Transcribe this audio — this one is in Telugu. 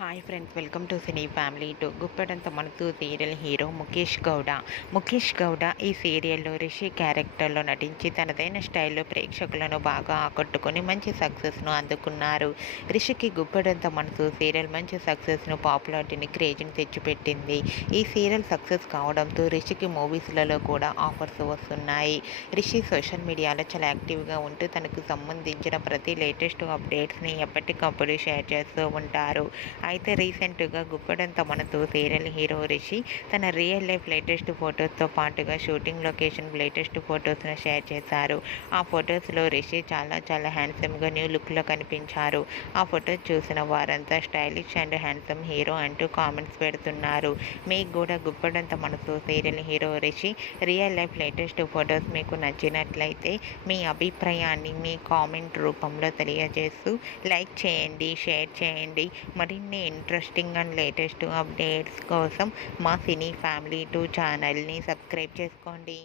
Hi friends, welcome to cine family to. Guppedantha మనసు సీరియల్ హీరో ముఖేష్ గౌడ. ముఖేష్ గౌడ ఈ సీరియల్లో రిషి క్యారెక్టర్లో నటించి తనదైన స్టైల్లో ప్రేక్షకులను బాగా ఆకట్టుకొని మంచి సక్సెస్ను అందుకున్నారు. రిషికి గుప్పెడంత మనసు సీరియల్ మంచి సక్సెస్ను, పాపులారిటీని, క్రేజ్ని తెచ్చిపెట్టింది. ఈ సీరియల్ సక్సెస్ కావడంతో రిషికి మూవీస్లలో కూడా ఆఫర్స్ వస్తున్నాయి. రిషి సోషల్ మీడియాలో చాలా యాక్టివ్గా ఉంటూ తనకు సంబంధించిన ప్రతి లేటెస్ట్ అప్డేట్స్ని ఎప్పటికప్పుడు షేర్ చేస్తూ ఉంటారు. అయితే రీసెంట్గా గుప్పెడంత మనసు సీరియల్ హీరో రిషి తన రియల్ లైఫ్ లేటెస్ట్ ఫొటోస్తో పాటుగా షూటింగ్ లొకేషన్ లేటెస్ట్ ఫొటోస్ను షేర్ చేశారు. ఆ ఫొటోస్లో రిషి చాలా హ్యాండ్సమ్గా న్యూ లుక్లో కనిపించారు. ఆ ఫొటోస్ చూసిన వారంతా స్టైలిష్ అండ్ హ్యాండ్సమ్ హీరో అంటూ కామెంట్స్ పెడుతున్నారు. మీకు కూడా గుప్పెడంత మనసు serial hero Rishi real life latest photos మీకు నచ్చినట్లయితే మీ అభిప్రాయాన్ని మీ కామెంట్ రూపంలో తెలియజేస్తూ లైక్ చేయండి, షేర్ చేయండి. మరిన్ని ఇంట్రెస్టింగ్ అండ్ లేటెస్ట్ అప్డేట్స్ కోసం మా సినీ ఫ్యామిలీ 2 ఛానల్ని సబ్స్క్రైబ్ చేసుకోండి.